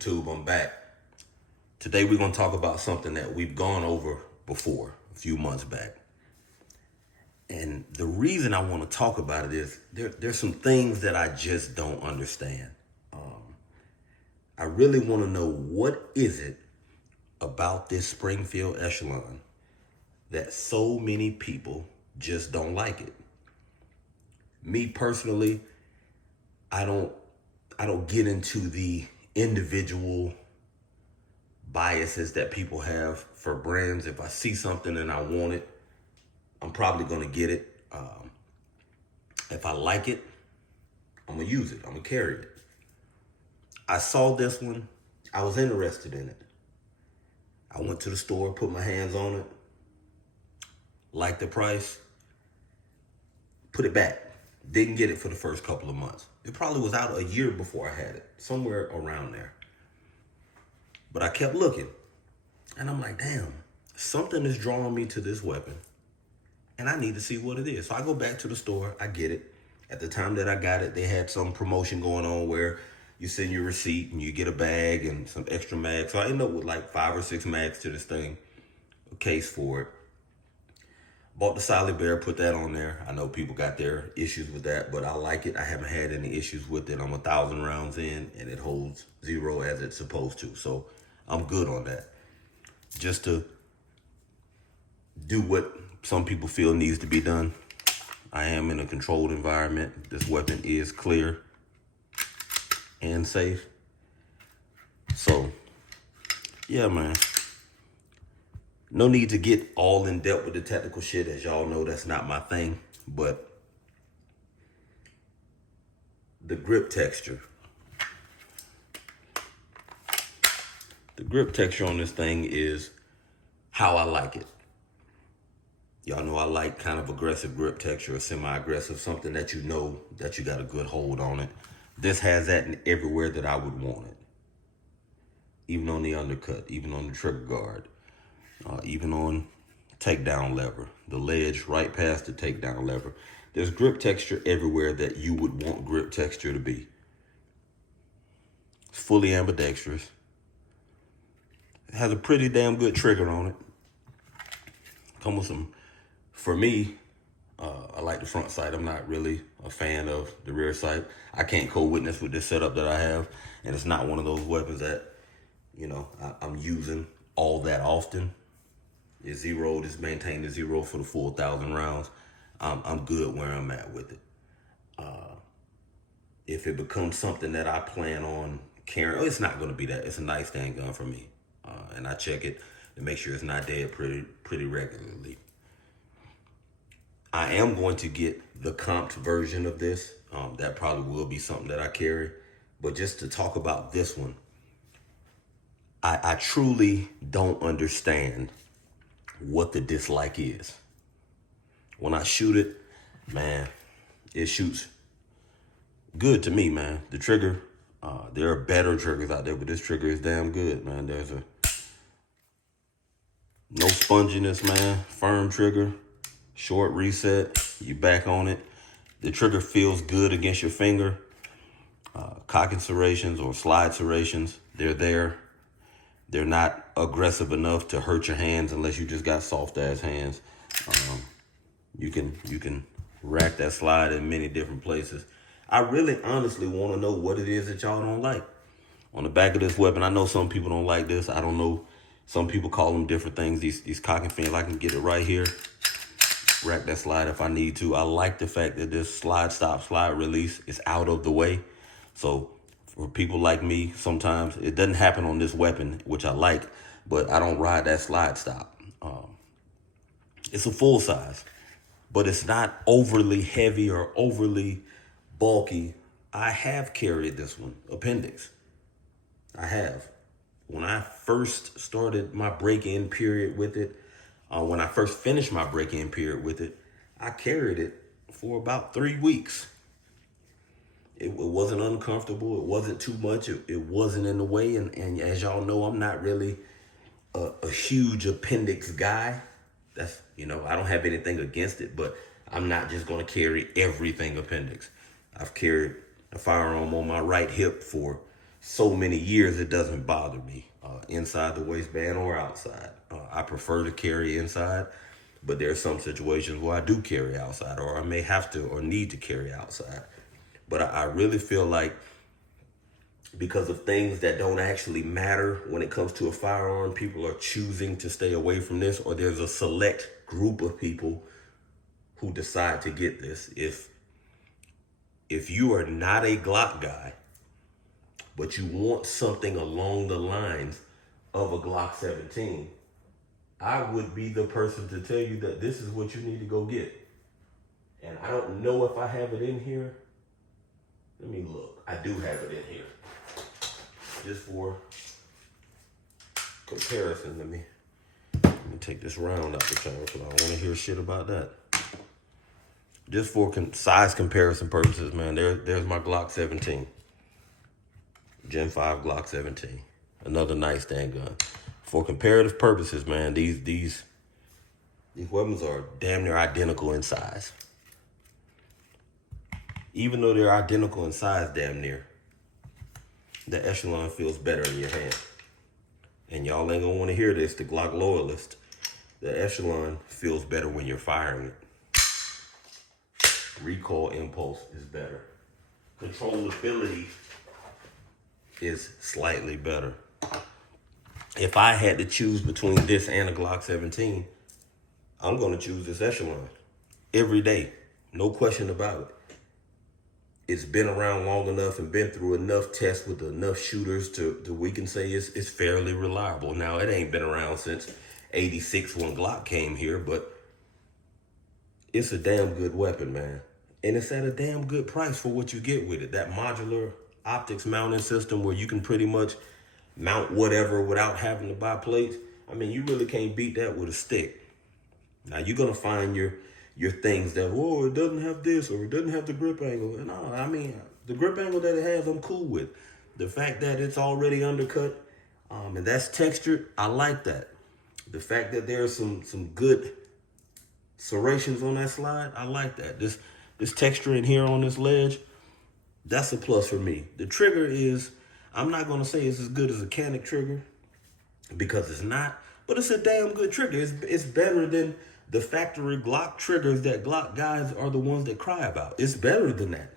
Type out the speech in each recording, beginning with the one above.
YouTube? I'm back. Today we're going to talk about something that we've gone over before, a few months back. And the reason I want to talk about it is there's some things that I just don't understand. I really want to know, what is it about this Springfield Echelon that so many people just don't like it? Me personally, I don't get into the individual biases that people have for brands. If I see something and I want it, I'm probably gonna get it. If I like it, I'm gonna use it. I'm gonna carry it. I saw this one. I was interested in it. I went to the store, put my hands on it, liked the price, put it back. Didn't get it for the first couple of months. It probably was out a year before I had it, somewhere around there. But I kept looking, and I'm like, damn, something is drawing me to this weapon, and I need to see what it is. So I go back to the store, I get it. At the time that I got it, they had some promotion going on where you send your receipt and you get a bag and some extra mags. So I end up with like 5 or 6 mags to this thing, a case for it. Bought the Solid Bear, put that on there. I know people got their issues with that, but I like it. I haven't had any issues with it. I'm 1,000 rounds in, and it holds 0 as it's supposed to. So I'm good on that. Just to do what some people feel needs to be done, I am in a controlled environment. This weapon is clear and safe. So, yeah, man. No need to get all in depth with the technical shit. As y'all know, that's not my thing. But the grip texture. The grip texture on this thing is how I like it. Y'all know I like kind of aggressive grip texture, or semi-aggressive, something that you know that you got a good hold on it. This has that in everywhere that I would want it. Even on the undercut, even on the trigger guard. Even on takedown lever, the ledge right past the takedown lever. There's grip texture everywhere that you would want grip texture to be. It's fully ambidextrous. It has a pretty damn good trigger on it. Come with some, for me, I like the front sight. I'm not really a fan of the rear sight. I can't co-witness with this setup that I have, and it's not one of those weapons that, you know, I'm using all that often. It's 0, just maintain the 0 for the full 1,000 rounds. I'm good where I'm at with it. If it becomes something that I plan on carrying, it's not going to be that. It's a nightstand gun for me. And I check it to make sure it's not dead pretty regularly. I am going to get the comped version of this. That probably will be something that I carry. But just to talk about this one, I truly don't understand what the dislike is. When I shoot it, man, it shoots good to me, man. The trigger, there are better triggers out there, but this trigger is damn good, man. There's no sponginess, man. Firm trigger, short reset, you back on it. The trigger feels good against your finger. Cocking serrations or slide serrations, they're there. They're not aggressive enough to hurt your hands unless you just got soft ass hands. You can rack that slide in many different places. I really honestly want to know what it is that y'all don't like. On the back of this weapon, I know some people don't like this. I don't know. Some people call them different things. These cocking fins, I can get it right here. Rack that slide if I need to. I like the fact that this slide stop, slide release is out of the way. So for people like me, sometimes it doesn't happen on this weapon, which I like, but I don't ride that slide stop. It's a full size, but it's not overly heavy or overly bulky. I have carried this one, appendix. I have. When I first started my break-in period with it, when I first finished my break-in period with it, I carried it for about 3 weeks. It wasn't uncomfortable. It wasn't too much. It wasn't in the way. And as y'all know, I'm not really a huge appendix guy. That's, you know, I don't have anything against it, but I'm not just going to carry everything appendix. I've carried a firearm on my right hip for so many years, it doesn't bother me. Inside the waistband or outside. I prefer to carry inside, but there are some situations where I do carry outside, or I may have to or need to carry outside. But I really feel like because of things that don't actually matter when it comes to a firearm, people are choosing to stay away from this, or there's a select group of people who decide to get this. If you are not a Glock guy, but you want something along the lines of a Glock 17, I would be the person to tell you that this is what you need to go get. And I don't know if I have it in here. Let me look. I do have it in here. Just for comparison, let me take this round out the camera because I don't want to hear shit about that. Just for size comparison purposes, man, there's my Glock 17. Gen 5 Glock 17. Another nightstand gun. For comparative purposes, man, these weapons are damn near identical in size. Even though they're identical in size, damn near, the Echelon feels better in your hand. And y'all ain't gonna want to hear this, the Glock loyalist. The Echelon feels better when you're firing it. Recoil impulse is better. Controllability is slightly better. If I had to choose between this and a Glock 17, I'm gonna choose this Echelon every day. No question about it. It's been around long enough and been through enough tests with enough shooters to we can say it's fairly reliable. Now, it ain't been around since 86 when Glock came here, but it's a damn good weapon, man. And it's at a damn good price for what you get with it. That modular optics mounting system where you can pretty much mount whatever without having to buy plates. I mean, you really can't beat that with a stick. Now, you're going to find your things that, whoa, it doesn't have this or it doesn't have the grip angle. No, I mean, the grip angle that it has, I'm cool with. The fact that it's already undercut and that's textured, I like that. The fact that there's some good serrations on that slide, I like that. This texture in here on this ledge, that's a plus for me. The trigger is, I'm not going to say it's as good as a Canic trigger because it's not, but it's a damn good trigger. It's better than the factory Glock triggers that Glock guys are the ones that cry about. It's better than that.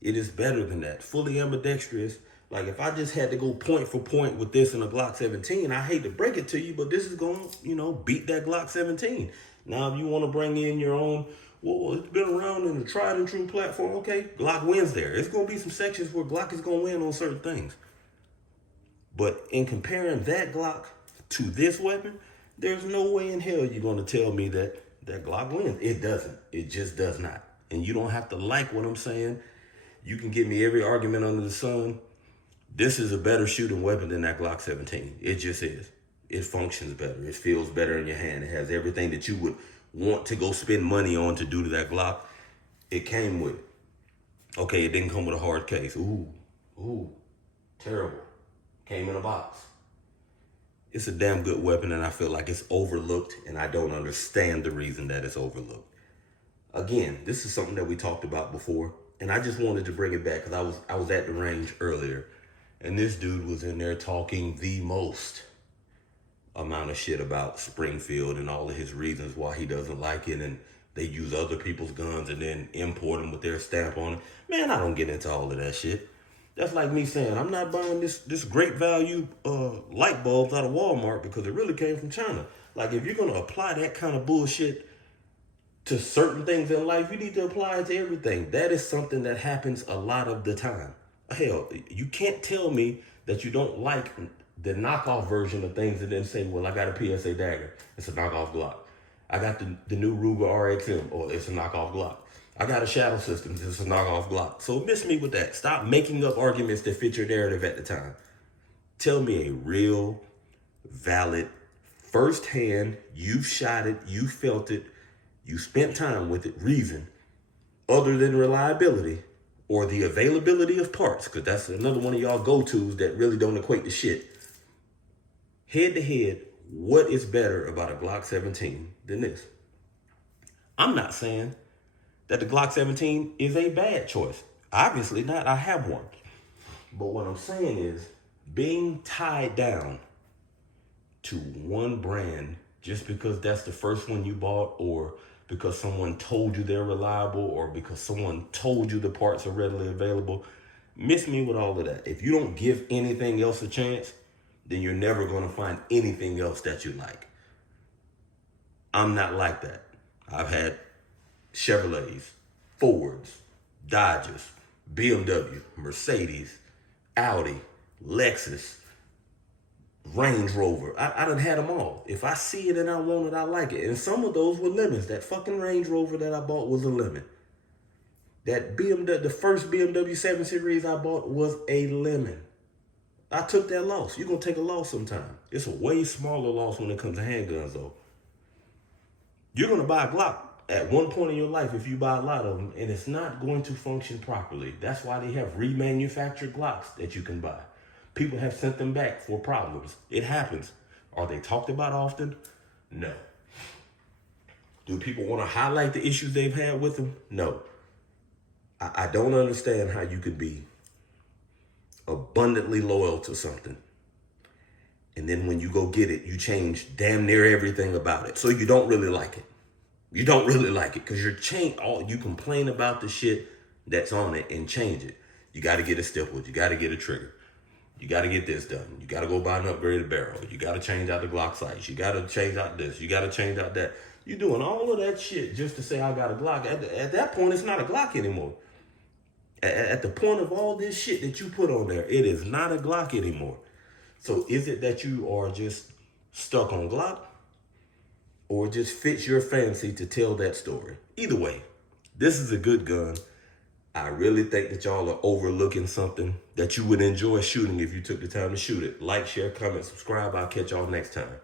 It is better than that. Fully ambidextrous. Like if I just had to go point for point with this in a Glock 17, I hate to break it to you, but this is going to, beat that Glock 17. Now, if you want to bring in your own, well, it's been around in a tried and true platform, okay, Glock wins there. It's going to be some sections where Glock is going to win on certain things. But in comparing that Glock to this weapon, there's no way in hell you're going to tell me that Glock wins. It doesn't. It just does not. And you don't have to like what I'm saying. You can give me every argument under the sun. This is a better shooting weapon than that Glock 17. It just is. It functions better. It feels better in your hand. It has everything that you would want to go spend money on to do to that Glock. It came with it. Okay, it didn't come with a hard case. Ooh, terrible. Came in a box. It's a damn good weapon, and I feel like it's overlooked, and I don't understand the reason that it's overlooked. Again, this is something that we talked about before, and I just wanted to bring it back because I was at the range earlier, and this dude was in there talking the most amount of shit about Springfield and all of his reasons why he doesn't like it, and they use other people's guns and then import them with their stamp on it. Man, I don't get into all of that shit. That's like me saying, I'm not buying this great value light bulbs out of Walmart because it really came from China. Like, if you're going to apply that kind of bullshit to certain things in life, you need to apply it to everything. That is something that happens a lot of the time. Hell, you can't tell me that you don't like the knockoff version of things and then say, well, I got a PSA dagger. It's a knockoff Glock. I got the new Ruger RXM, or it's a knockoff Glock. I got a Shadow Systems, it's a knockoff Glock. So miss me with that. Stop making up arguments that fit your narrative at the time. Tell me a real, valid, firsthand, you've shot it, you felt it, you spent time with it, reason, other than reliability or the availability of parts, because that's another one of y'all go-tos that really don't equate to shit. Head to head, what is better about a Glock 17 than this? I'm not saying that the Glock 17 is a bad choice. Obviously not. I have one. But what I'm saying is being tied down to one brand just because that's the first one you bought, or because someone told you they're reliable, or because someone told you the parts are readily available, miss me with all of that. If you don't give anything else a chance, then you're never going to find anything else that you like. I'm not like that. I've had Chevrolets, Fords, Dodges, BMW, Mercedes, Audi, Lexus, Range Rover. I done had them all. If I see it and I want it, I like it. And some of those were lemons. That fucking Range Rover that I bought was a lemon. That BMW, the first BMW 7 Series I bought was a lemon. I took that loss. You're going to take a loss sometime. It's a way smaller loss when it comes to handguns, though. You're going to buy a Glock at one point in your life if you buy a lot of them, and it's not going to function properly. That's why they have remanufactured Glocks that you can buy. People have sent them back for problems. It happens. Are they talked about often? No. Do people want to highlight the issues they've had with them? No. I don't understand how you could be abundantly loyal to something, and then when you go get it, you change damn near everything about it. So you don't really like it. You don't really like it because you complain about the shit that's on it and change it. You got to get a stippled. You got to get a trigger. You got to get this done. You got to go buy an upgraded barrel. You got to change out the Glock sights. You got to change out this. You got to change out that. You're doing all of that shit just to say I got a Glock. At that point, it's not a Glock anymore. At the point of all this shit that you put on there, it is not a Glock anymore. So is it that you are just stuck on Glock, or just fits your fancy to tell that story? Either way, this is a good gun. I really think that y'all are overlooking something that you would enjoy shooting if you took the time to shoot it. Like, share, comment, subscribe. I'll catch y'all next time.